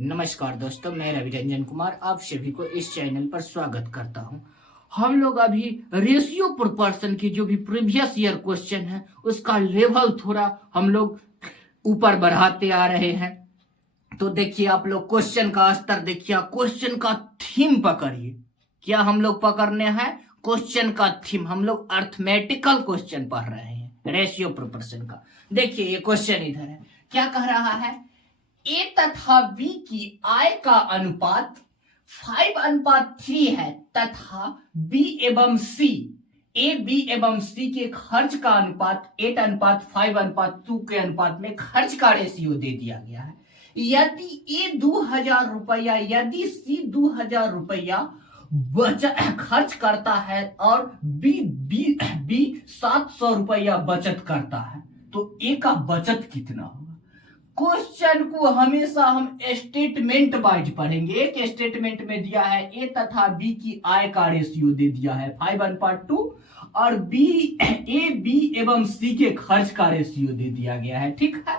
नमस्कार दोस्तों, मैं रवि रंजन कुमार आप सभी को इस चैनल पर स्वागत करता हूं। हम लोग अभी रेशियो प्रोपोर्शन की जो भी प्रीवियस ईयर क्वेश्चन है उसका लेवल थोड़ा हम लोग ऊपर बढ़ाते आ रहे हैं। तो देखिए, आप लोग क्वेश्चन का स्तर देखिए, क्वेश्चन का थीम पकड़िए। क्या हम लोग पकड़ने हैं? क्वेश्चन का थीम। हम लोग अर्थमेटिकल क्वेश्चन पढ़ रहे हैं रेशियो प्रोपोर्शन का। देखिए ये क्वेश्चन इधर है, क्या कह रहा है? ए तथा बी की आय का अनुपात 5:3 है तथा बी एवं सी, ए बी एवं सी के खर्च का अनुपात 8:5:2 के अनुपात में खर्च का रेशियो दे दिया गया है। यदि ए 2,000 रुपया, यदि सी 2,000 रुपया खर्च करता है और बी 700 रुपया बचत करता है, तो ए का बचत कितना होगा? क्वेश्चन को हमेशा हम स्टेटमेंट वाइज पढ़ेंगे। एक स्टेटमेंट में दिया है ए तथा बी की आय का रेशियो दे दिया है 5:2 और ए बी एवं सी के खर्च का रेशियो दे दिया गया है। ठीक है,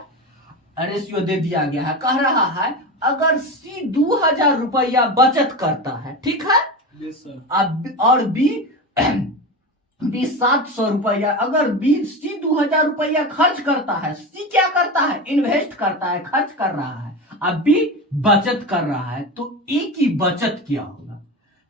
रेशियो दे दिया गया है। कह रहा है अगर सी 2,000 रुपया बचत करता है, ठीक है, और बी 700 रुपया, अगर सी 2,000 रुपया खर्च करता है, सी क्या करता है? इन्वेस्ट करता है, खर्च कर रहा है, अब बी बचत कर रहा है, तो ए की बचत क्या होगा?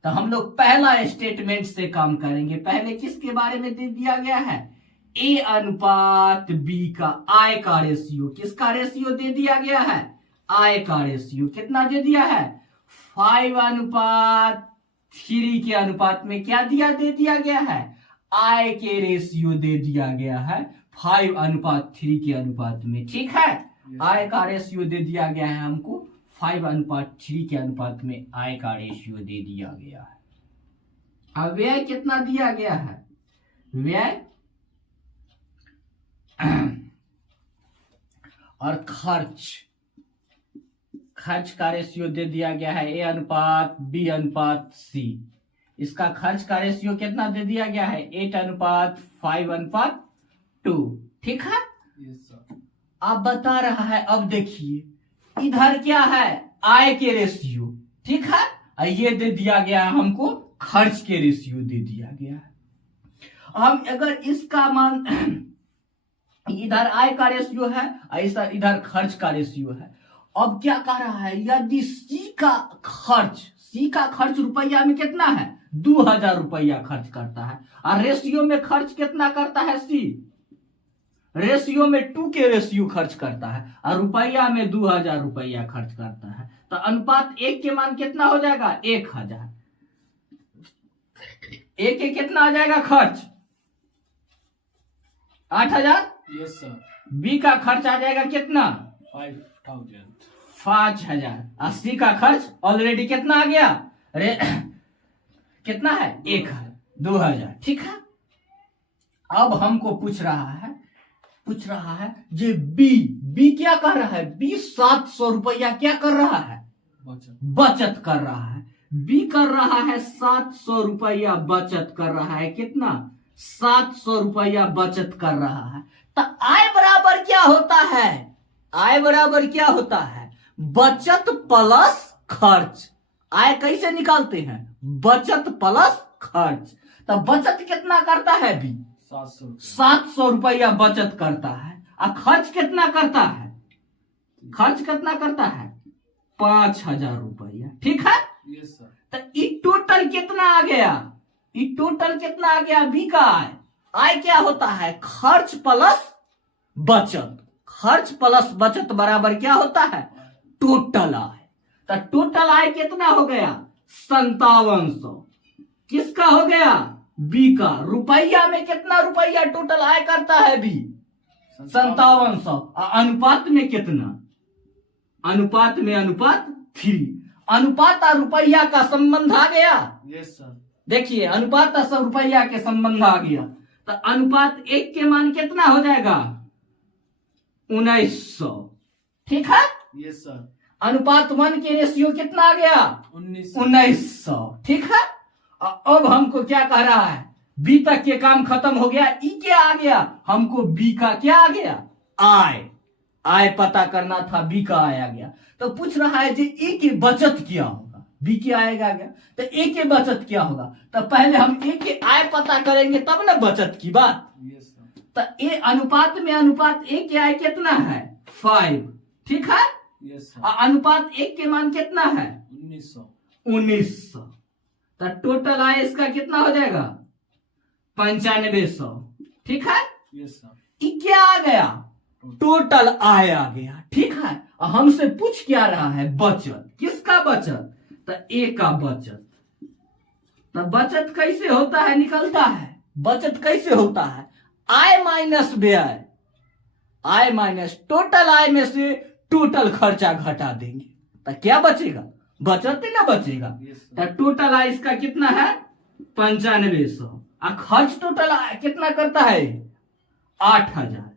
तो हम लोग पहला स्टेटमेंट से काम करेंगे। पहले किसके बारे में दे दिया गया है? ए अनुपात बी का आय का रेशियो। किसका रेशियो दे दिया गया है? आय का रेशियो। कितना दे दिया है? 5:3 के अनुपात में क्या दे दिया गया है? आय के रेशियो दे दिया गया है 5:3 के अनुपात में। ठीक है, आय का रेशियो दे दिया गया है हमको 5:3 के अनुपात में आय का रेशियो दे दिया गया है। अब व्यय कितना दिया गया है? व्यय और खर्च का रेशियो दे दिया गया है ए अनुपात बी अनुपात सी। इसका खर्च का रेशियो कितना दे दिया गया है? 8:5:2। ठीक है, अब बता रहा है, अब देखिए इधर क्या है? आय के रेशियो। ठीक है, ये दे दिया गया है हमको खर्च के रेशियो दे दिया गया है। हम अगर इसका मान इधर आय का रेशियो है, ऐसा इधर खर्च का रेशियो है। अब क्या कह रहा है? यदि सी का खर्च रुपया में कितना है? 2,000 रुपया खर्च करता है और रेशियो में खर्च कितना करता है? सी रेशियो में 2 के रेशियो खर्च करता है और रुपया में 2,000 रुपया खर्च करता है, तो अनुपात 1 के मान कितना हो जाएगा? 1,000। एक के कितना आ जाएगा खर्च? 8,000। Yes sir. बी का खर्च आ जाएगा कितना? 5,000। 80 का खर्च ऑलरेडी कितना आ गया? कितना है? 1,000, 2,000। ठीक है, अब हमको पूछ रहा है जे बी क्या कर रहा है? बी 700 रुपया क्या कर रहा है? बचत कर रहा है। बी कर रहा है 700 रुपया बचत कर रहा है। कितना? 700 रुपया बचत कर रहा है। तो आय बराबर क्या होता है? आय बराबर क्या होता है? बचत प्लस खर्च। आय कैसे निकालते हैं? बचत प्लस खर्च। तो बचत कितना करता है? बी 700 रुपया बचत करता है और खर्च कितना करता है? खर्च कितना करता है? 5,000 रुपया। ठीक है, यस सर। तो ये टोटल कितना आ गया? ये टोटल कितना आ गया? बी का आय क्या होता है? खर्च प्लस बचत। खर्च प्लस बचत बराबर क्या होता है? टोटल आय। तो टोटल आय कितना हो गया? 5700। किसका हो गया? बी का। रुपया में कितना रुपया टोटल आय करता है बी? 5700। अनुपात में कितना? अनुपात में अनुपात 3। अनुपात और रुपया का संबंध आ गया। Yes sir. देखिए अनुपात और रुपया के संबंध आ गया, तो अनुपात 1 के मान कितना हो जाएगा? 1900। ठीक है, यस सर। अनुपात 1 के रेशियो कितना आ गया? 1900। ठीक है, अब हमको क्या कह रहा है? बी तक के काम खत्म हो गया। ई क्या आ गया? हमको बी का क्या आ गया? आय। आय पता करना था, बी का आय आ गया। तो पूछ रहा है जी ए की बचत क्या होगा, बी की आएगा क्या, तो ए के बचत क्या होगा, तो पहले हम ए के आय पता करेंगे तब ना बचत की बात। तो ए अनुपात में अनुपात ए के आय कितना है 5, ठीक है। अनुपात एक के मान कितना है 1900। तो टोटल आय इसका कितना हो जाएगा 9500, ठीक है। क्या आ गया टोटल आय आ गया, ठीक है। हमसे पूछ क्या रहा है बचत, किसका बचत, तो ए का बचत। तो बचत कैसे होता है निकलता है, बचत कैसे होता है आय माइनस व्यय, आय माइनस टोटल आय में से टोटल खर्चा घटा देंगे तो क्या बचेगा, बचत ही ना बचेगा। तो टोटल आय इसका कितना है 9500 और खर्च टोटल आय कितना करता है 8000।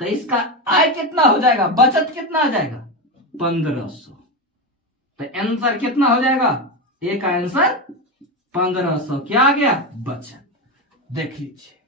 तो इसका आय कितना हो जाएगा, बचत कितना आ जाएगा 1500। तो आंसर कितना हो जाएगा, ए का आंसर 1500 क्या आ गया बचत। देख लीजिए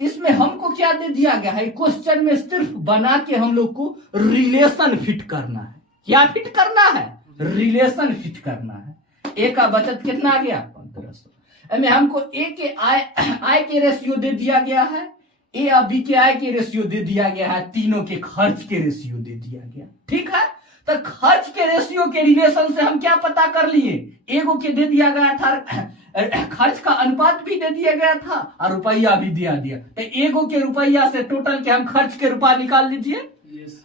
इसमें हमको क्या दे दिया गया है, क्वेश्चन में सिर्फ बना के हम लोग को रिलेशन फिट करना है। क्या फिट करना है, रिलेशन फिट करना है। ए का बचत कितना आ गया 1500, में हमको ए के आय के रेशियो दे दिया गया है, ए और बी के आय के रेशियो दे दिया गया है, तीनों के खर्च के रेशियो दे दिया गया, ठीक है। तो खर्च के रेशियो के रिलेशन से हम क्या पता कर लिए, एगो के दे दिया गया था खर्च का अनुपात भी दे दिया गया था और रुपया भी दिया दिया। तो एगो के रुपया से टोटल के हम खर्च के रुपया निकाल लीजिए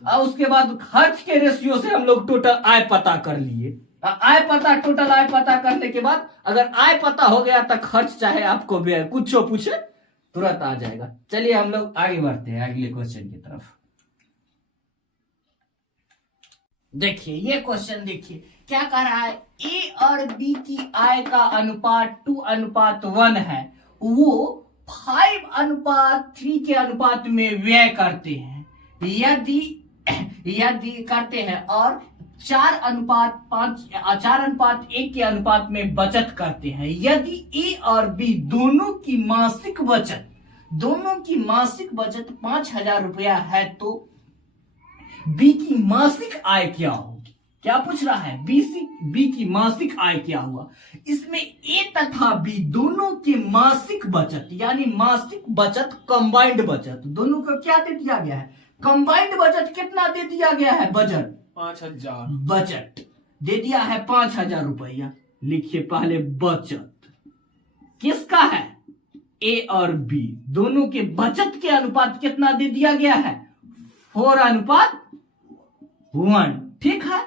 और उसके बाद खर्च के रेशियो से हम लोग टोटल आय पता कर लिए। आय पता, टोटल आय पता करने के बाद अगर आय पता हो गया तो खर्च चाहे आपको कुछ पूछे तुरंत आ जाएगा। चलिए हम लोग आगे बढ़ते हैं अगले क्वेश्चन की तरफ। देखिए ये क्वेश्चन देखिए क्या कर रहा है, ए और बी की आय का अनुपात 2:1 है, वो 5:3 के अनुपात में व्यय करते हैं, यदि करते हैं और 4:1 के अनुपात में बचत करते हैं। यदि ए और बी दोनों की मासिक बचत 5000 रुपया है तो बी की मासिक आय क्या होगी। क्या पूछ रहा है, बी की मासिक आय क्या हुआ। इसमें ए तथा बी दोनों की मासिक बचत यानी मासिक बचत कंबाइंड बचत दोनों को क्या दे दिया गया है, कंबाइंड बचत कितना दे दिया गया है, बजट 5000 बचत दे दिया है 5000 रुपया। लिखिए पहले बचत किसका है, ए और बी दोनों के बचत के अनुपात कितना दे दिया गया है 4:1, ठीक है।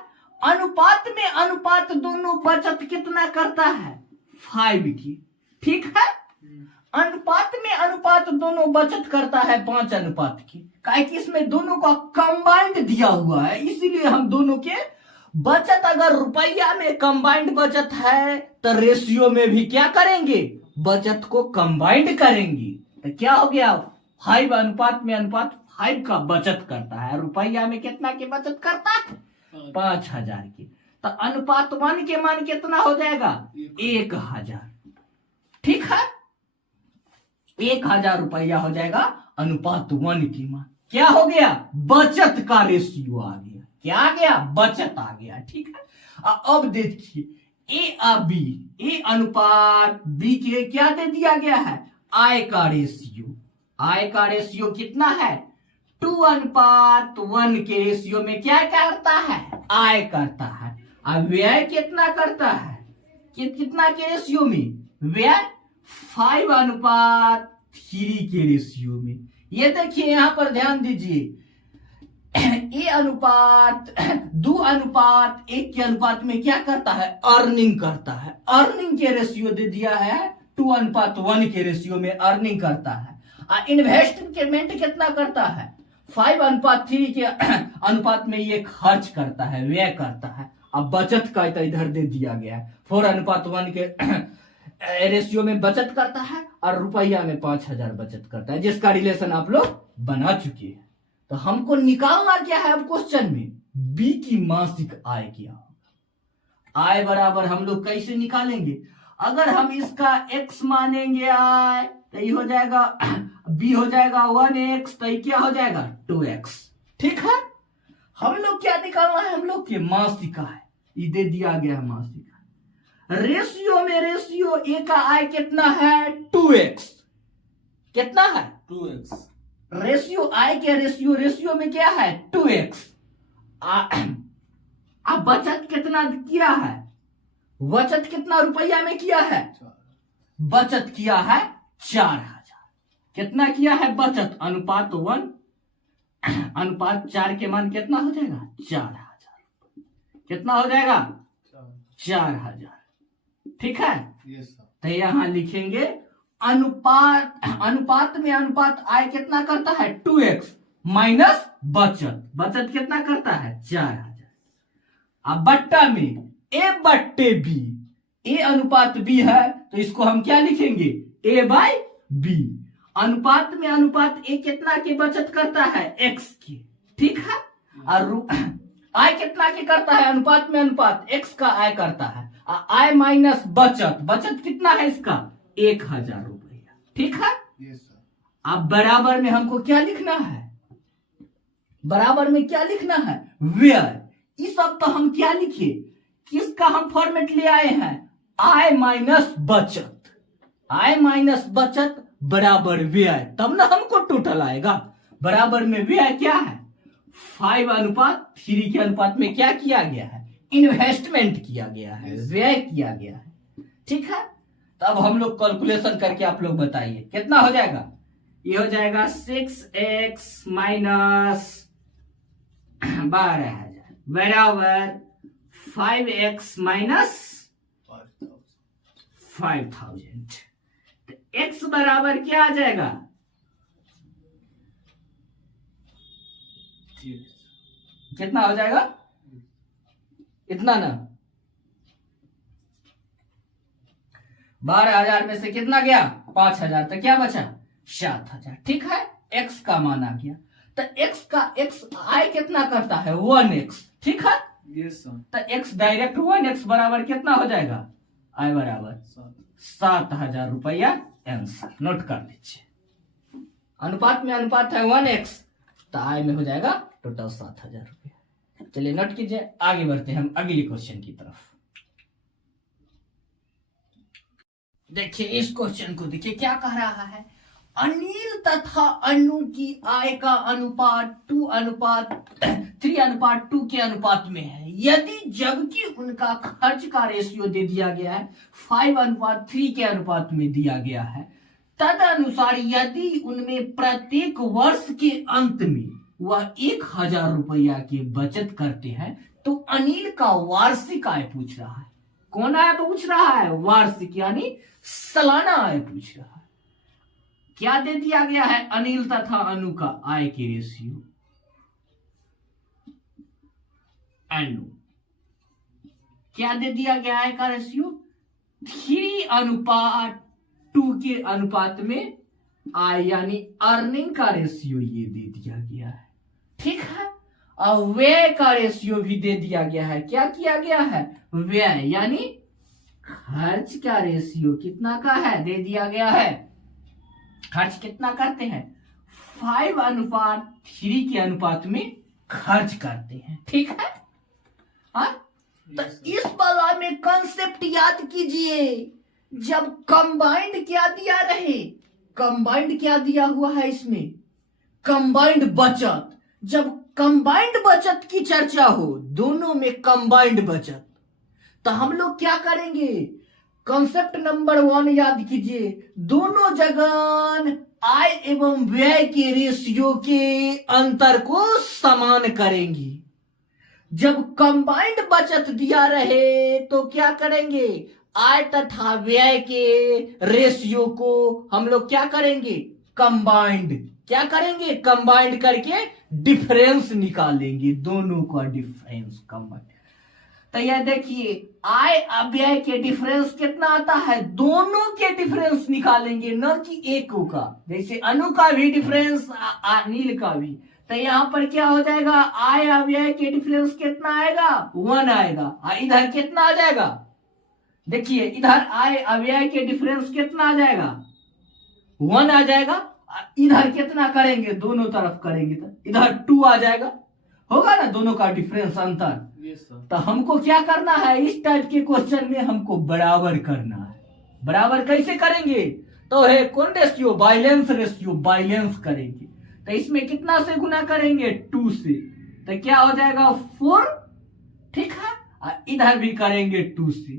अनुपात में अनुपात दोनों बचत कितना करता है 5 की, ठीक है। अनुपात में अनुपात दोनों बचत करता है 5 अनुपात की, काहे कि इसमें दोनों का कंबाइंड दिया हुआ है, इसीलिए हम दोनों के बचत अगर रुपया में कंबाइंड बचत है तो रेशियो में भी क्या करेंगे, बचत को कंबाइंड करेंगे। तो क्या हो गया 5 अनुपात में अनुपात 5 का बचत करता है, रुपया में कितना की बचत करता है 5000 की। तो अनुपात 1 के मान कितना हो जाएगा 1000, ठीक है। 1000 रुपया हो जाएगा अनुपात 1 की मान। क्या हो गया, बचत का रेशियो आ गया। क्या आ गया, बचत आ गया, ठीक है। अब देखिए ए और बी, ए अनुपात बी के क्या दे दिया गया है, आय का रेशियो। आय का रेशियो कितना है 2:1 के रेशियो में क्या करता है, आय करता है। अब व्यय कितना करता है, कितना के रेशियो में, व्यय 5:3 के रेशियो में। ये देखिए यहां पर ध्यान दीजिए, ए अनुपात 2:1 के अनुपात में क्या करता है, अर्निंग करता है। अर्निंग के रेशियो दे दिया है 2:1 के रेशियो में अर्निंग करता है। इन्वेस्टमेंट कितना करता है 5:3 के अनुपात में ये खर्च करता है, व्यय करता है। अब बचत का तो इधर दे दिया गया है 4:1 के रेशियो में बचत करता है और रुपया में 5000 बचत करता है, जिसका रिलेशन आप लोग बना चुके हैं। तो हमको निकालना क्या है अब क्वेश्चन में, बी की मासिक आय क्या होगा। आय बराबर हम लोग कैसे निकालेंगे, अगर हम इसका x मानेंगे आय तो ये हो जाएगा b हो जाएगा 1x, तो ये क्या हो जाएगा 2x, ठीक है। हम लोग क्या निकालना है, हम लोग के मासिक आय, ये दे दिया गया है मासिक आय। रेशियो में रेशियो ए का आय कितना है 2x, कितना है 2x। रेशियो आय के रेशियो में क्या है 2x। अब बचत कितना किया है, बचत कितना रुपया में किया है, बचत किया है 4000। कितना किया है बचत, अनुपात 1 अनुपात 4 के मान कितना हो जाएगा 4000, कितना हो जाएगा 4000, ठीक है। तो यहां लिखेंगे अनुपात में अनुपात आय कितना करता है 2x माइनस बचत, बचत कितना करता है 4000। अब बट्टा में a बट्टे b, a अनुपात b है तो इसको हम क्या लिखेंगे a बाय b। अनुपात में अनुपात a कितना की बचत करता है x की, ठीक है। और आय कितना की करता है, अनुपात में अनुपात x का आय करता है, आय माइनस बचत, बचत कितना है इसका 1000 रुपया, ठीक है। अब बराबर में हमको क्या लिखना है, बराबर में क्या लिखना है व्यय। इस वक्त तो हम क्या लिखे, किसका हम फॉर्मेट ले आए हैं आय माइनस बचत, आय माइनस बचत बराबर व्यय, तब ना हमको टोटल आएगा। बराबर में व्यय क्या है 5:3 के अनुपात में क्या किया गया है, इन्वेस्टमेंट किया गया है, व्यय किया गया है, ठीक है। तब हम लोग कैलकुलेशन करके आप लोग बताइए कितना हो जाएगा, ये हो जाएगा 6x माइनस 12000 बराबर 5x माइनस 5000। तो x बराबर क्या आ जाएगा, कितना हो जाएगा इतना ना, 12000 में से कितना गया 5000, तो क्या बचा 7000, ठीक है। x का मान आ गया, तो x आय कितना करता है 1x, ठीक है। तो x डायरेक्ट 1x बराबर कितना हो जाएगा, आय बराबर 7000 रुपया, आंसर नोट कर लीजिए। अनुपात में अनुपात है 1x, तो आय में हो जाएगा टोटल 7000 रुपया। चलिए नोट कीजिए, आगे बढ़ते हैं हम अगले क्वेश्चन की तरफ। देखिए इस क्वेश्चन को देखिए क्या कह रहा है, अनिल तथा अनु की आय का अनुपात 3:2 के अनुपात में है, यदि जबकि उनका खर्च का रेशियो दे दिया गया है 5:3 के अनुपात में दिया गया है, तदनुसार यदि उनमें प्रत्येक वर्ष के अंत में वह 1000 रुपया की बचत करते हैं तो अनिल का वार्षिक आय पूछ रहा है। कौन आय पूछ रहा है, वार्षिक यानी सालाना आय पूछ रहा है। क्या दे दिया गया है, अनिल तथा अनु का आय के रेशियो, अनु क्या दे दिया गया है का रेशियो 3:2 के अनुपात में आय यानी अर्निंग का रेशियो ये दे दिया गया है, ठीक है। और व्यय का रेशियो भी दे दिया गया है, क्या किया गया है व्यय यानी खर्च का रेशियो कितना का है दे दिया गया है, खर्च कितना करते हैं 5:3 के अनुपात में खर्च करते हैं, ठीक है। तो इस वाला में कंसेप्ट याद कीजिए, जब कंबाइंड क्या दिया रहे, कंबाइंड क्या दिया हुआ है इसमें कंबाइंड बचत, जब कंबाइंड बचत की चर्चा हो, दोनों में कंबाइंड बचत, तो हम लोग क्या करेंगे, कॉन्सेप्ट नंबर 1 याद कीजिए, दोनों जगह आय एवं व्यय के रेशियो के अंतर को समान करेंगे। जब कंबाइंड बचत दिया रहे तो क्या करेंगे, आय तथा व्यय के रेशियो को हम लोग क्या करेंगे कंबाइंड, क्या करेंगे कंबाइंड करके डिफरेंस निकालेंगे, दोनों का डिफरेंस कंबाइंड। तो यह देखिए आय व्यय के डिफरेंस कितना आता है, दोनों के डिफरेंस निकालेंगे न कि एक का, जैसे अनु का भी डिफरेंस अनिल का भी। तो यहाँ पर क्या हो जाएगा, आय व्यय के डिफरेंस कितना आएगा 1 आएगा, इधर कितना आ जाएगा, देखिए इधर आय व्यय के डिफरेंस कितना आ जाएगा 1 आ जाएगा, इधर कितना करेंगे दोनों तरफ करेंगे तो इधर 2 आ जाएगा, होगा ना दोनों का डिफरेंस अंतर। तो हमको क्या करना है, इस टाइप के क्वेश्चन में हमको बराबर करना है। बराबर कैसे करेंगे, तो है कौन रेशियो, बाइलेंस रेशियो, बाइलेंस करेंगे। तो इसमें कितना से गुना करेंगे, 2 से, तो क्या हो जाएगा 4, ठीक है। और इधर भी करेंगे 2 से,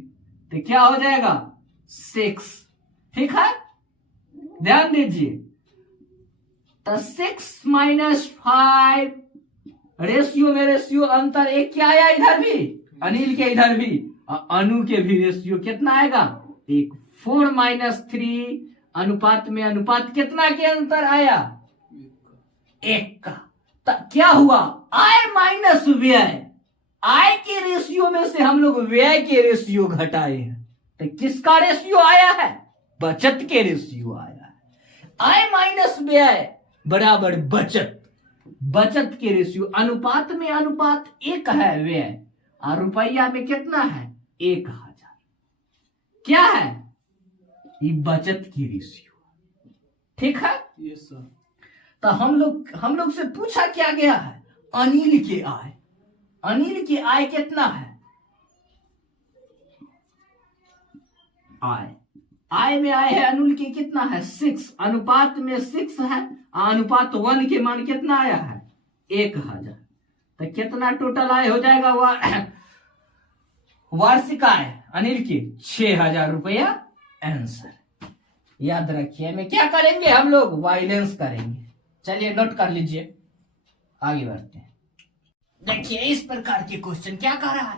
तो क्या हो जाएगा 6, ठीक है। ध्यान दीजिए, तो 6 - 5 रेशियो में रेशियो अंतर एक क्या आया, इधर भी अनिल के इधर भी, और अनु के भी रेशियो कितना आएगा, एक। 4 - 3 अनुपात में अनुपात कितना के अंतर आया, 1 का। तो क्या हुआ, आय माइनस व्यय, आय के रेशियो में से हम लोग व्यय के रेशियो घटाए हैं, तो किसका रेशियो आया है, बचत के रेशियो आया है। आय माइनस व्यय बराबर बचत, बचत के रेशियो, अनुपात में अनुपात 1 है व्यय, और रुपया में कितना है 1000, क्या है ये बचत की रेशियो, ठीक है। Yes sir. तो हम लोग से पूछा क्या गया है, अनिल के आय, अनिल की आय कितना है, आय में आय है अनिल के कितना है 6, अनुपात में 6 है, अनुपात 1 के मान कितना आया है 1000। तो कितना टोटल आय हो जाएगा, वार्षिक आय अनिल की 6000 रुपया आंसर। याद रखिए, में क्या करेंगे हम लोग, वाइलेंस करेंगे। चलिए नोट कर लीजिए, आगे बढ़ते हैं। देखिए इस प्रकार के क्वेश्चन क्या कह रहा है,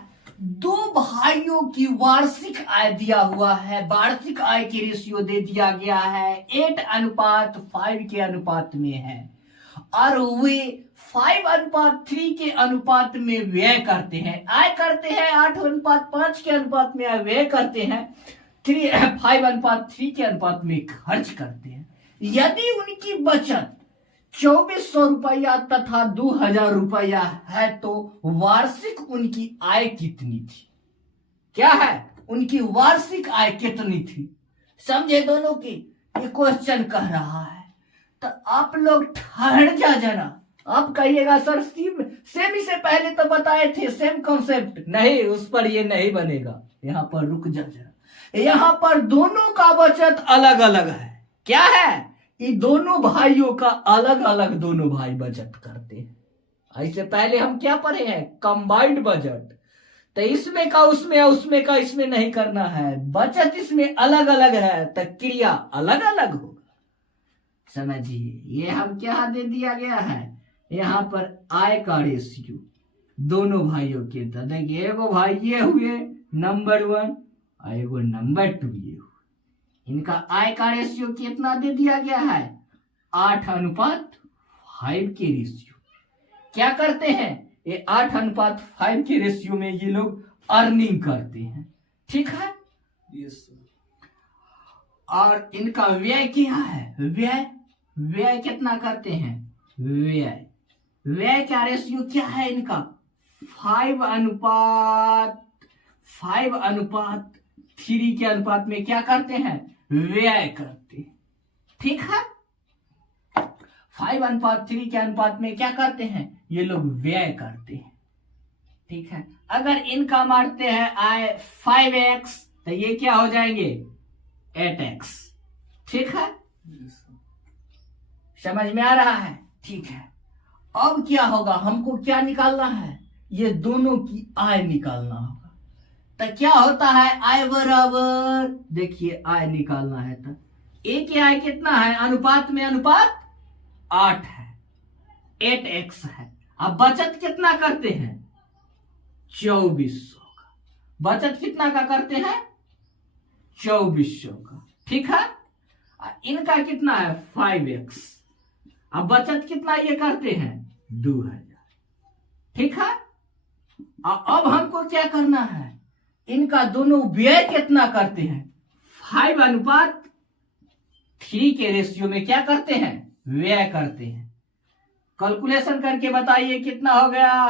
2 भाइयों की वार्षिक आय दिया हुआ है, वार्षिक आय की रेशियो दे दिया गया है 8:5 के अनुपात में है, और वे 5:3 के अनुपात में व्यय करते हैं, आय करते हैं 8:5 के अनुपात में, व्यय करते हैं 5:3 के अनुपात में खर्च करते हैं। यदि उनकी बचत 2400 रुपया तथा 2000 रुपया है, तो वार्षिक उनकी आय कितनी थी, क्या है उनकी वार्षिक आय कितनी थी, समझे दोनों की, ये क्वेश्चन कह रहा है। तो आप लोग ठहर जा जरा, आप कहिएगा सर सेमी से पहले तो बताए थे सेम कॉन्सेप्ट, नहीं उस पर ये नहीं बनेगा, यहां पर रुक जा जरा, यहां पर दोनों का बचत अलग अलग है, क्या है, ये दोनों भाइयों का अलग अलग दोनों भाई बचत करते हैं। इससे पहले हम क्या पढ़े हैं, कंबाइंड बजट, तो इसमें का उसमें, उसमें का इसमें नहीं करना है, बचत इसमें अलग अलग है, तो क्रिया अलग अलग होगा, समझिए। ये हम क्या दे दिया गया है, यहाँ पर आय का रेशियो दोनों भाइयों के, तो देखिए एगो भाई ये हुए नंबर 1 और एगो नंबर 2 ये हुए, इनका आय का रेशियो कितना दे दिया गया है 8:5 के रेशियो। क्या करते हैं, ये 8:5 के रेशियो में ये लोग अर्निंग करते हैं, ठीक है। यस। और इनका व्यय क्या है, व्यय कितना करते हैं, व्यय का रेशियो क्या है इनका 5:3 के अनुपात में क्या करते हैं, व्यय करते, ठीक है। 5:3 के अनुपात में क्या करते हैं, ये लोग व्यय करते हैं, ठीक है। अगर इनका मारते हैं आय 5x, तो ये क्या हो जाएंगे 8x, ठीक है। समझ में आ रहा है, ठीक है। अब क्या होगा, हमको क्या निकालना है, ये दोनों की आय निकालना होगा। तो क्या होता है, आय बराबर, देखिए आय निकालना है, तो ए की आय कितना है, अनुपात में अनुपात 8 है, 8x है। अब बचत कितना करते हैं 2400 का, बचत कितना का करते हैं 2400 का, ठीक है। इनका कितना है 5x, अब बचत कितना ये करते हैं 2000, ठीक है। अब हमको क्या करना है, इनका दोनों व्यय कितना करते हैं 5:3 के रेशियो में क्या करते हैं, व्यय करते हैं। कैलकुलेशन करके बताइए कितना हो गया,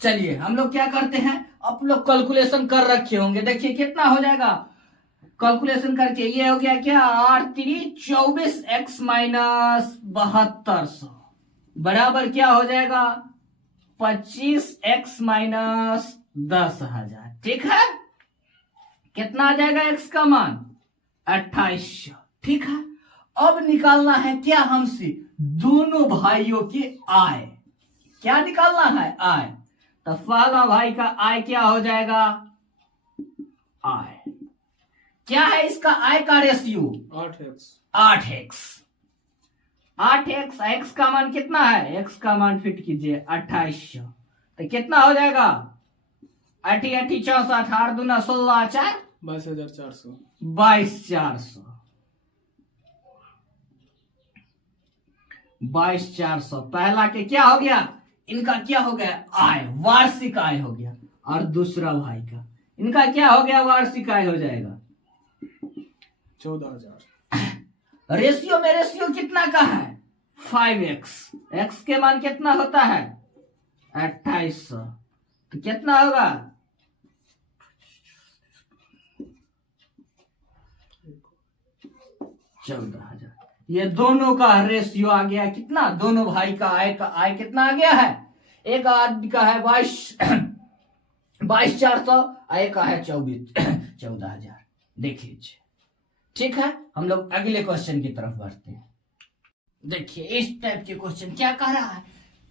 चलिए हम लोग क्या करते हैं, आप लोग कैलकुलेशन कर रखे होंगे, देखिए कितना हो जाएगा कैलकुलेशन करके। ये हो गया क्या 8×3 24x माइनस 7200 बराबर क्या हो जाएगा 25x माइनस 10,000। ठीक है, कितना आ जाएगा x का मान 2800। ठीक है, अब निकालना है क्या हमसे दोनों भाइयों की आय। क्या निकालना है आय, तो पहला भाई का आय क्या हो जाएगा, आय क्या है इसका आय का रेशियो 8x। 8x x का मान कितना है, x का मान फिट कीजिए 2800, तो कितना हो जाएगा 8 8 64 8 दूना 16 4 22,400 22,400 22,400 पहला के क्या हो गया, इनका क्या हो गया आय, वार्षिक आय हो गया। और दूसरा भाई का इनका क्या हो गया, वार्षिक आय हो जाएगा 14,000। रेशियो में रेशियो कितना का है 5x, x के मान कितना होता है 2800, तो कितना होगा 14,000। ये दोनों का रेशियो आ गया कितना, दोनों भाई का आय कितना आ गया है, एक आदमी का है 22,400, एक का है 14,000। देखिए ठीक है, हम लोग अगले क्वेश्चन की तरफ बढ़ते हैं। देखिए इस टाइप के क्वेश्चन क्या कह रहा है,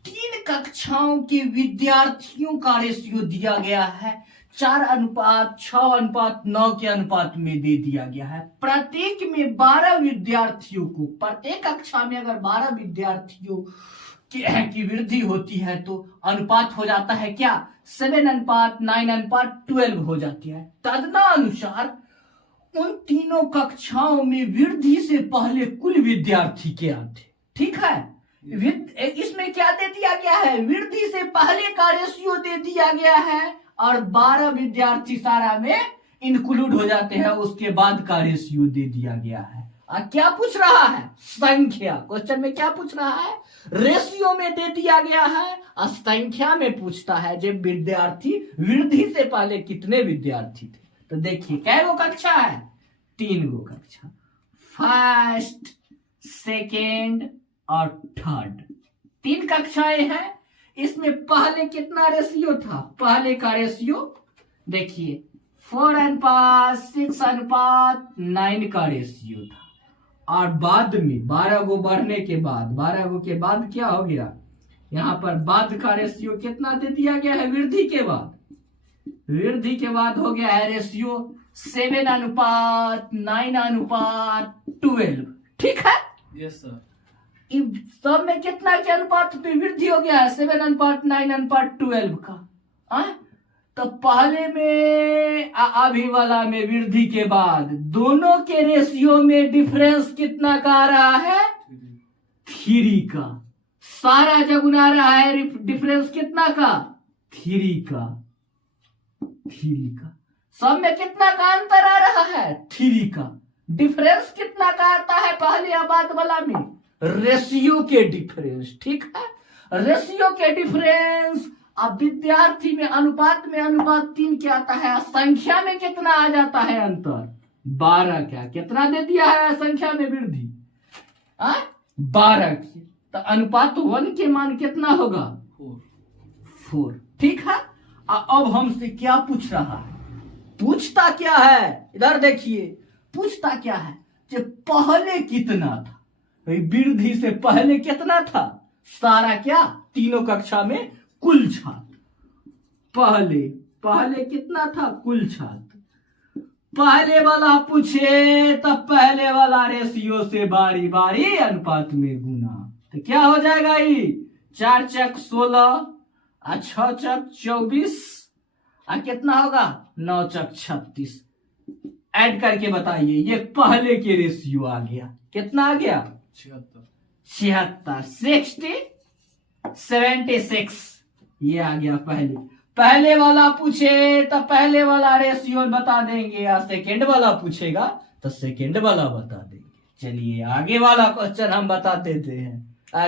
3 कक्षाओं के विद्यार्थियों का रेशियो दिया गया है 4:6:9 के अनुपात में दे दिया गया है। प्रत्येक में 12 विद्यार्थियों को, प्रत्येक कक्षा में अगर 12 विद्यार्थियों की वृद्धि होती है तो अनुपात हो जाता है क्या 7:9:12 हो जाती है। तदनुसार उन तीनों कक्षाओं में वृद्धि से पहले कुल विद्यार्थी क्या थे। ठीक है, इसमें क्या दे दिया गया है, वृद्धि से पहले का रेशियो दे दिया गया है और 12 विद्यार्थी सारा में इंक्लूड हो जाते हैं, उसके बाद का रेशियो दे दिया गया है। और क्या पूछ रहा है, संख्या। क्वेश्चन में क्या पूछ रहा है, रेशियो में दे दिया गया है और संख्या में पूछता है जब विद्यार्थी वृद्धि से पहले कितने विद्यार्थी थे। तो देखिए कै गो कक्षा है, 3 गो कक्षा, फर्स्ट सेकेंड और थर्ड, 3 कक्षाएं हैं। इसमें पहले कितना रेशियो था, पहले का रेशियो देखिए 4:6:9 का रेशियो था। और बाद में 12 गो बढ़ने के बाद, 12 गो के बाद क्या हो गया, यहाँ पर बाद का रेशियो कितना दे दिया गया है, वृद्धि के बाद, वृद्धि के बाद हो गया है रेशियो 7:9:12। ठीक है, यस सर। सब में कितना के अनुपात पे वृद्धि हो गया है 7:9:12 का। तो पहले में अभी वाला में वृद्धि के बाद दोनों के रेशियो में डिफरेंस कितना का आ रहा है 3 का। सारा जब गुना रहा है डिफरेंस कितना का 3 का, 3 का। सब में कितना का अंतर आ रहा है 3 का। डिफरेंस कितना का आता है पहले या बाद वाला में, रेशियो के डिफरेंस। ठीक है, रेशियो के डिफरेंस। अब विद्यार्थी में अनुपात 3 क्या आता है, संख्या में कितना आ जाता है अंतर 12 क्या, कितना दे दिया है संख्या में वृद्धि 12 की। तो अनुपात 1 के मान कितना होगा 4। ठीक है, अब हमसे क्या पूछ रहा है, पूछता क्या है, इधर देखिए पूछता क्या है कि पहले कितना था, वृद्धि से पहले कितना था, सारा क्या तीनों कक्षा में कुल छात्र, पहले कितना था कुल छात्र। पहले वाला पूछे तब पहले वाला रेशियो से बारी बारी अनुपात में गुना, तो क्या हो जाएगा ये 4 चक 16 और 6 चक 24 और कितना होगा 9 चक 36। ऐड करके बताइए, ये पहले के रेशियो आ गया, कितना आ गया 76 76 ये आ गया पहले वाला पूछे तो पहले वाला रेशियो बता देंगे, या सेकेंड वाला पूछेगा तो सेकेंड वाला बता देंगे। चलिए आगे वाला क्वेश्चन हम बता देते हैं। आगे